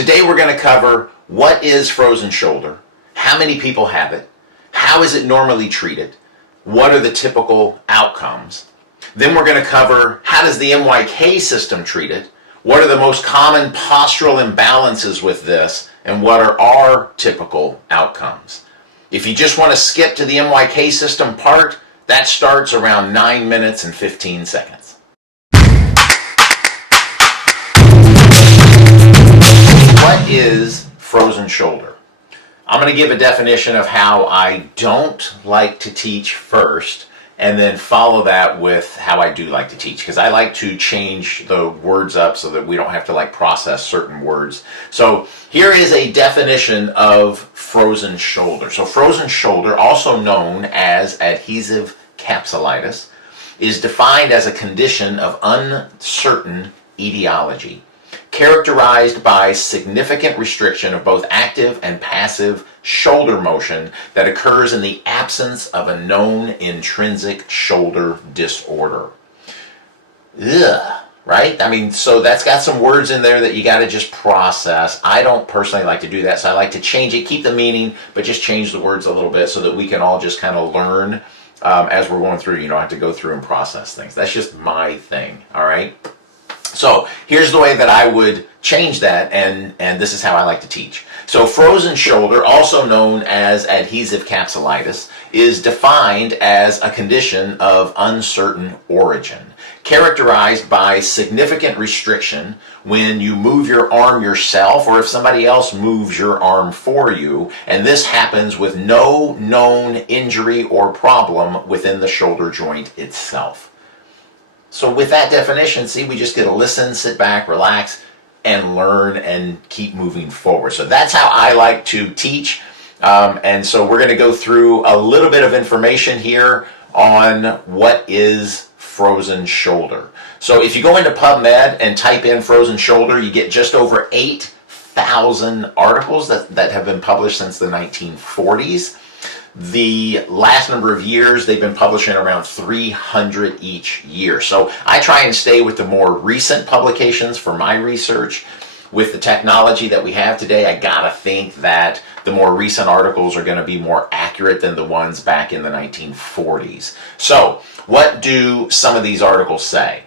Today we're going to cover what is frozen shoulder, how many people have it, how is it normally treated, what are the typical outcomes. Then we're going to cover how does the MYK system treat it, what are the most common postural imbalances with this, and what are our typical outcomes. If you just want to skip to the MYK system part, that starts around 9 minutes and 15 seconds. What is frozen shoulder? I'm going to give a definition of how I don't like to teach first, and then follow that with how I do like to teach, because I like to change the words up so that we don't have to process certain words. So here is a definition of frozen shoulder. So frozen shoulder, also known as adhesive capsulitis, is defined as a condition of uncertain etiology, characterized by significant restriction of both active and passive shoulder motion that occurs in the absence of a known intrinsic shoulder disorder. Ugh, right? I mean, so that's got some words in there that you got to just process. I don't personally like to do that, so I like to change it, keep the meaning, but just change the words a little bit so that we can all just kind of learn as we're going through. You don't have to go through and process things. That's just my thing, all right? So here's the way that I would change that, and this is how I like to teach. So frozen shoulder, also known as adhesive capsulitis, is defined as a condition of uncertain origin, characterized by significant restriction when you move your arm yourself or if somebody else moves your arm for you, and this happens with no known injury or problem within the shoulder joint itself. So with that definition, see, we just get to listen, sit back, relax, and learn and keep moving forward. So that's how I like to teach. And so we're going to go through a little bit of information here on what is frozen shoulder. So if you go into PubMed and type in frozen shoulder, you get just over 8,000 articles that have been published since the 1940s. The last number of years, they've been publishing around 300 each year. So I try and stay with the more recent publications for my research. With the technology that we have today, I gotta think that the more recent articles are gonna be more accurate than the ones back in the 1940s. So what do some of these articles say?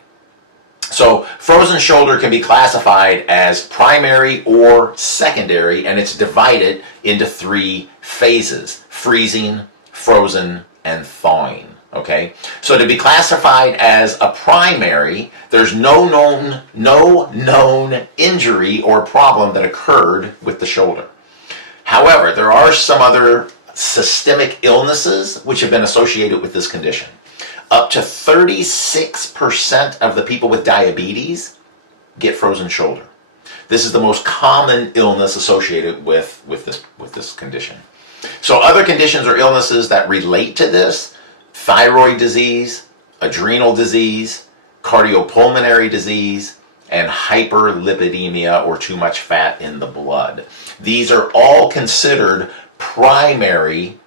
So frozen shoulder can be classified as primary or secondary, and it's divided into 3 phases: freezing, frozen, and thawing. Okay? So to be classified as a primary, there's no known injury or problem that occurred with the shoulder. However, there are some other systemic illnesses which have been associated with this condition. Up to 36% of the people with diabetes get frozen shoulder. This is the most common illness associated with this condition. So other conditions or illnesses that relate to this: thyroid disease, adrenal disease, cardiopulmonary disease, and hyperlipidemia, or too much fat in the blood. These are all considered primary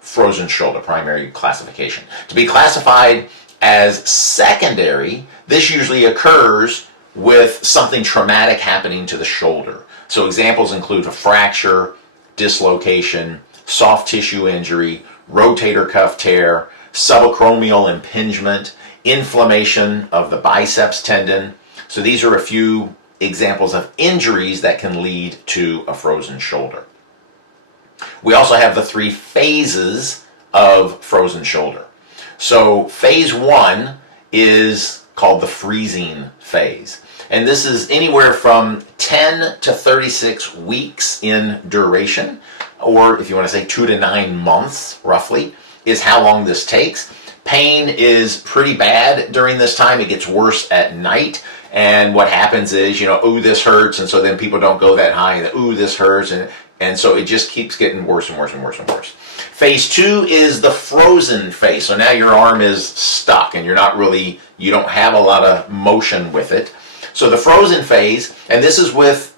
frozen shoulder, primary classification. To be classified as secondary, this usually occurs with something traumatic happening to the shoulder. So examples include a fracture, dislocation, soft tissue injury, rotator cuff tear, subacromial impingement, inflammation of the biceps tendon. So these are a few examples of injuries that can lead to a frozen shoulder. We also have the 3 phases of frozen shoulder. So phase 1 is called the freezing phase. And this is anywhere from 10 to 36 weeks in duration, or if you want to say 2 to 9 months, roughly, is how long this takes. Pain is pretty bad during this time. It gets worse at night. And what happens is, ooh, this hurts. And so then people don't go that high. And ooh, this hurts. And so it just keeps getting worse and worse and worse and worse. Phase 2 is the frozen phase. So now your arm is stuck and you don't have a lot of motion with it. So the frozen phase, and this is with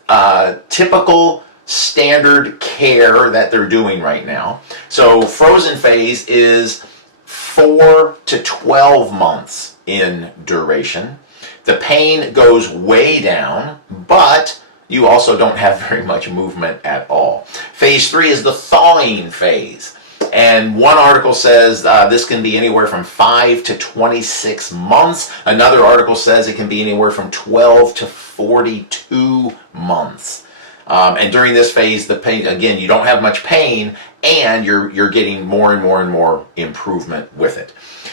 typical standard care that they're doing right now. So frozen phase is 4 to 12 months in duration. The pain goes way down, but you also don't have very much movement at all. Phase 3 is the thawing phase. And one article says this can be anywhere from 5 to 26 months. Another article says it can be anywhere from 12 to 42 months. And during this phase, the pain, again, you don't have much pain, and you're getting more and more and more improvement with it.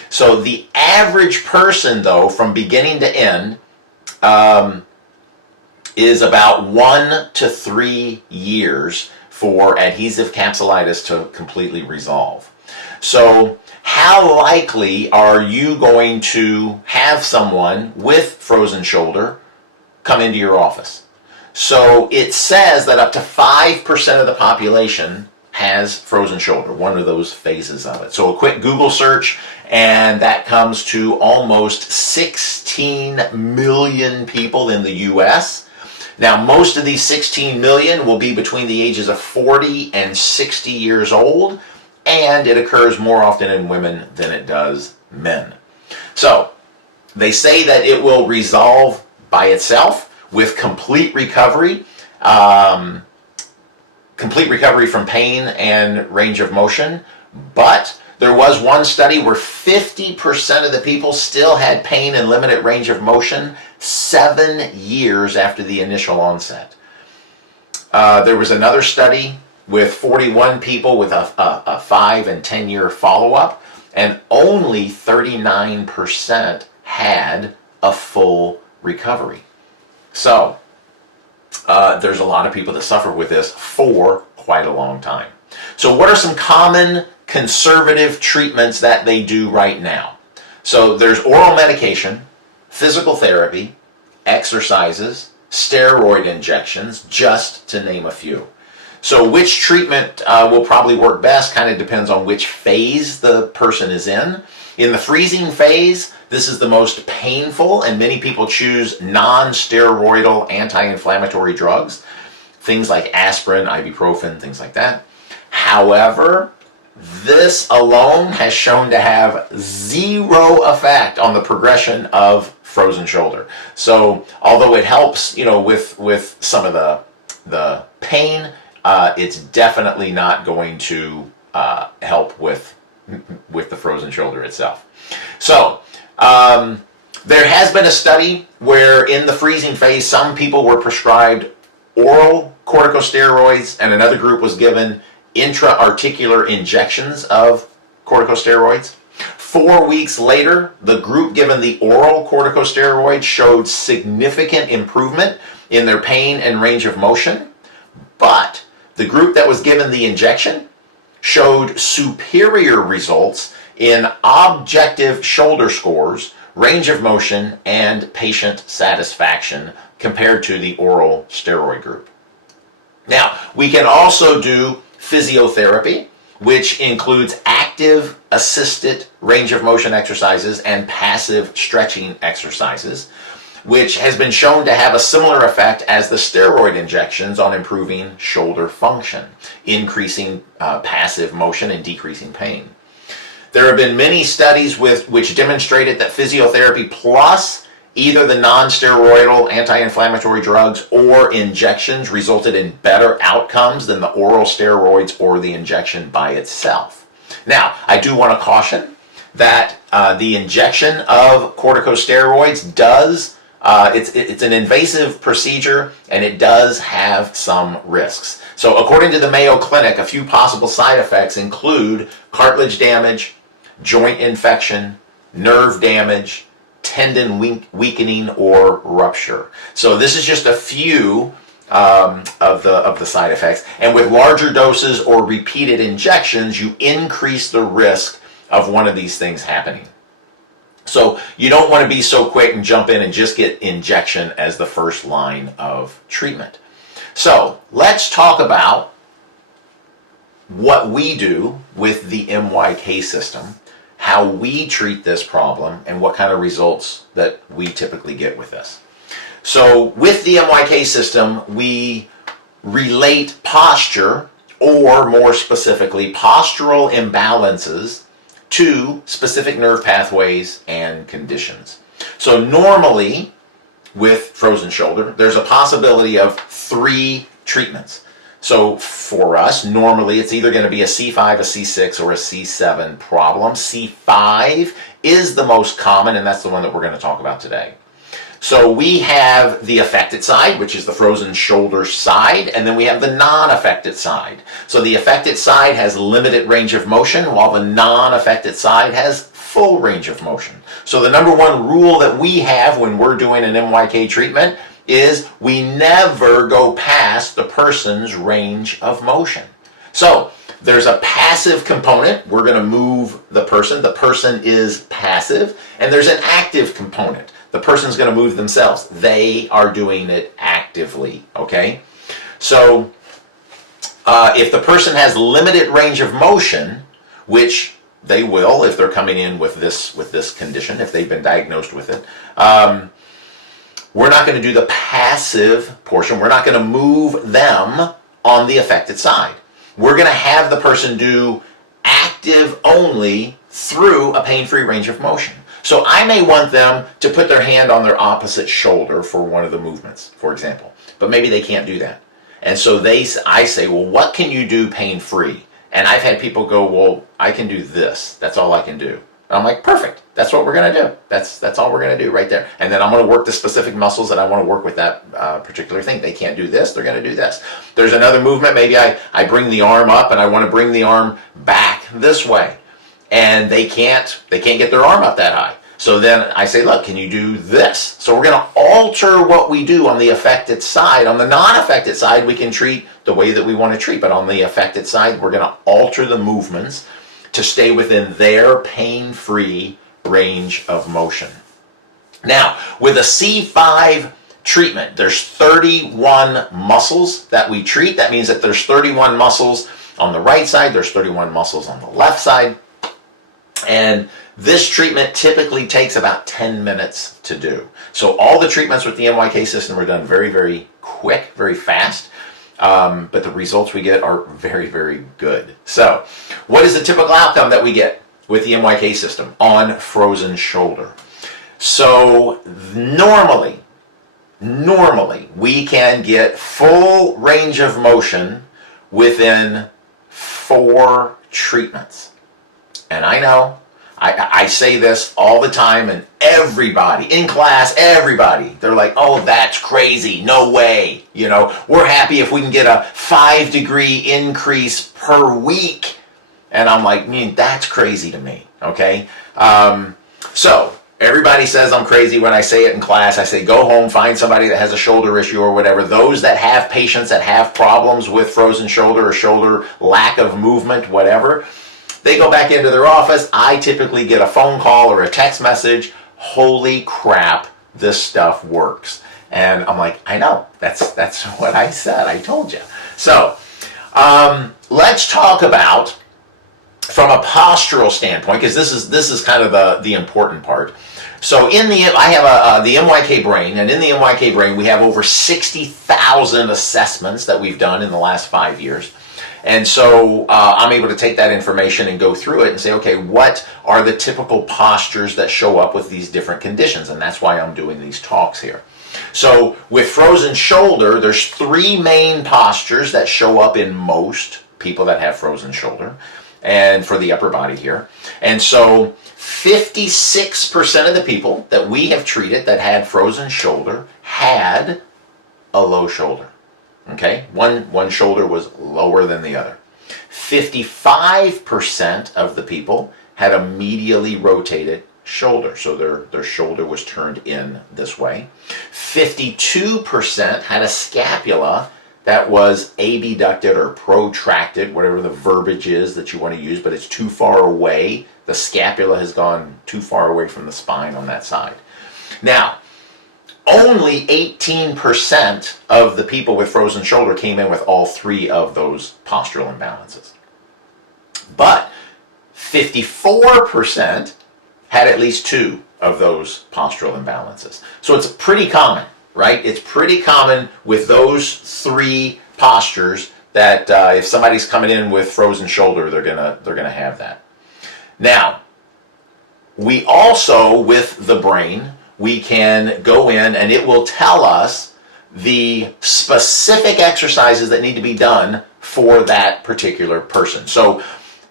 So the average person, though, from beginning to end, is about 1 to 3 years for adhesive capsulitis to completely resolve. So how likely are you going to have someone with frozen shoulder come into your office? So it says that up to 5% of the population has frozen shoulder, one of those phases of it. So a quick Google search, and that comes to almost 16 million people in the US. Now, most of these 16 million will be between the ages of 40 and 60 years old, and it occurs more often in women than it does men. So, they say that it will resolve by itself with complete recovery from pain and range of motion, but there was one study where 50% of the people still had pain and limited range of motion 7 years after the initial onset. There was another study with 41 people with a 5 and 10 year follow-up, and only 39% had a full recovery. So, there's a lot of people that suffer with this for quite a long time. So what are some common conservative treatments that they do right now? So there's oral medication, physical therapy, exercises, steroid injections, just to name a few. So which treatment will probably work best kind of depends on which phase the person is in. In the freezing phase, this is the most painful, and many people choose non-steroidal anti-inflammatory drugs, things like aspirin, ibuprofen, things like that. However, this alone has shown to have zero effect on the progression of frozen shoulder. So although it helps, with some of the pain, it's definitely not going to help with the frozen shoulder itself. So there has been a study where in the freezing phase, some people were prescribed oral corticosteroids, and another group was given intra-articular injections of corticosteroids. 4 weeks later, the group given the oral corticosteroid showed significant improvement in their pain and range of motion, but the group that was given the injection showed superior results in objective shoulder scores, range of motion, and patient satisfaction compared to the oral steroid group. Now, we can also do physiotherapy, which includes active assisted range of motion exercises and passive stretching exercises, which has been shown to have a similar effect as the steroid injections on improving shoulder function, increasing passive motion and decreasing pain. There have been many studies which demonstrated that physiotherapy plus either the non-steroidal anti-inflammatory drugs or injections resulted in better outcomes than the oral steroids or the injection by itself. Now, I do want to caution that the injection of corticosteroids does, it's an invasive procedure, and it does have some risks. So according to the Mayo Clinic, a few possible side effects include cartilage damage, joint infection, nerve damage, tendon weakening or rupture. So this is just a few of the side effects. And with larger doses or repeated injections, you increase the risk of one of these things happening. So you don't want to be so quick and jump in and just get injection as the first line of treatment. So let's talk about what we do with the MYK system, how we treat this problem, and what kind of results that we typically get with this. So with the MYK system, we relate posture, or more specifically, postural imbalances to specific nerve pathways and conditions. So normally, with frozen shoulder, there's a possibility of 3 treatments. So for us, normally it's either going to be a C5, a C6, or a C7 problem. C5 is the most common, and that's the one that we're going to talk about today. So we have the affected side, which is the frozen shoulder side, and then we have the non-affected side. So the affected side has limited range of motion, while the non-affected side has full range of motion. So the number one rule that we have when we're doing an MYK treatment is we never go past the person's range of motion. So there's a passive component. We're going to move the person. The person is passive. And there's an active component. The person's going to move themselves. They are doing it actively, okay? So if the person has limited range of motion, which they will if they're coming in with this condition, if they've been diagnosed with it, we're not going to do the passive portion. We're not going to move them on the affected side. We're going to have the person do active only through a pain-free range of motion. So I may want them to put their hand on their opposite shoulder for one of the movements, for example. But maybe they can't do that. And so I say, well, what can you do pain-free? And I've had people go, well, I can do this. That's all I can do. And I'm like, perfect. That's what we're going to do. That's all we're going to do right there. And then I'm going to work the specific muscles that I want to work with that particular thing. They can't do this. They're going to do this. There's another movement. Maybe I bring the arm up and I want to bring the arm back this way. And they can't get their arm up that high. So then I say, look, can you do this? So we're going to alter what we do on the affected side. On the non-affected side, we can treat the way that we want to treat. But on the affected side, we're going to alter the movements to stay within their pain-free range of motion. Now, with a C5 treatment, there's 31 muscles that we treat. That means that there's 31 muscles on the right side, there's 31 muscles on the left side. And this treatment typically takes about 10 minutes to do. So all the treatments with the MYK system are done very, very quick, very fast. But the results we get are very, very good. So what is the typical outcome that we get with the MYK system on frozen shoulder? So normally we can get full range of motion within 4 treatments. And I know, I say this all the time, and everybody, in class, everybody, they're like, oh, that's crazy, no way. You know, we're happy if we can get a 5-degree increase per week. And I'm like, that's crazy to me, okay? So everybody says I'm crazy when I say it in class. I say, go home, find somebody that has a shoulder issue or whatever. Those that have patients that have problems with frozen shoulder or shoulder lack of movement, whatever, they go back into their office. I typically get a phone call or a text message. Holy crap, this stuff works. And I'm like, I know, that's what I said. I told you. So let's talk about, from a postural standpoint, because this is kind of the important part. So I have the MYK brain, and in the MYK brain we have over 60,000 assessments that we've done in the last 5 years. And so I'm able to take that information and go through it and say, okay, what are the typical postures that show up with these different conditions? And that's why I'm doing these talks here. So with frozen shoulder, there's 3 main postures that show up in most people that have frozen shoulder, and for the upper body here. And so 56% of the people that we have treated that had frozen shoulder had a low shoulder. Okay, one shoulder was lower than the other. 55% of the people had a medially rotated shoulder, so their shoulder was turned in this way. 52% had a scapula that was abducted or protracted, whatever the verbiage is that you want to use, but it's too far away. The scapula has gone too far away from the spine on that side. Now, only 18% of the people with frozen shoulder came in with all 3 of those postural imbalances. But 54% had at least 2 of those postural imbalances. So it's pretty common, right? It's pretty common with those 3 postures that if somebody's coming in with frozen shoulder, they're gonna have that. Now, we also, with the brain, we can go in and it will tell us the specific exercises that need to be done for that particular person. So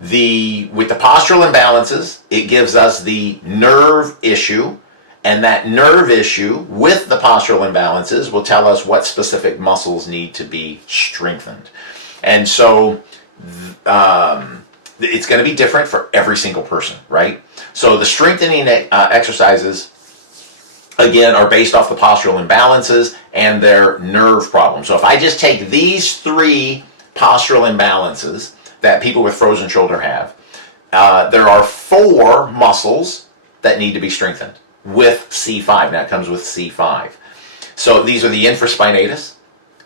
with the postural imbalances, it gives us the nerve issue, and that nerve issue with the postural imbalances will tell us what specific muscles need to be strengthened. And so it's going to be different for every single person, right? So the strengthening exercises, again, are based off the postural imbalances and their nerve problems. So if I just take these 3 postural imbalances that people with frozen shoulder have, there are 4 muscles that need to be strengthened with C5. Now it comes with C5. So these are the infraspinatus,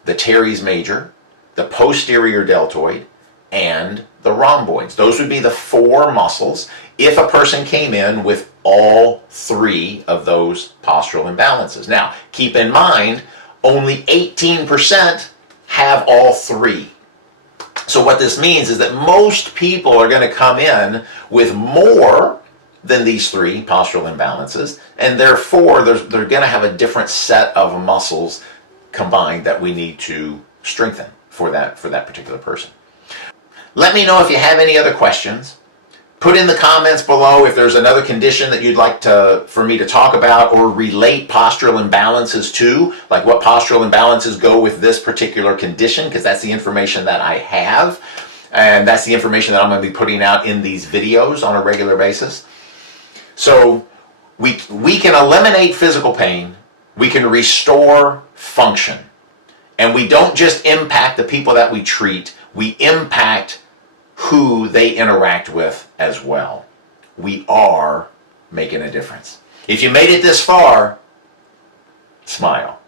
the teres major, the posterior deltoid, and the rhomboids. Those would be the 4 muscles if a person came in with all 3 of those postural imbalances. Now, keep in mind, only 18% have all 3. So what this means is that most people are going to come in with more than these 3 postural imbalances, and therefore they're going to have a different set of muscles combined that we need to strengthen for that particular person. Let me know if you have any other questions. Put in the comments below if there's another condition that you'd like for me to talk about or relate postural imbalances to, like what postural imbalances go with this particular condition, because that's the information that I have, and that's the information that I'm going to be putting out in these videos on a regular basis. So we can eliminate physical pain, we can restore function, and we don't just impact the people that we treat, we impact who they interact with as well. We are making a difference. If you made it this far, smile.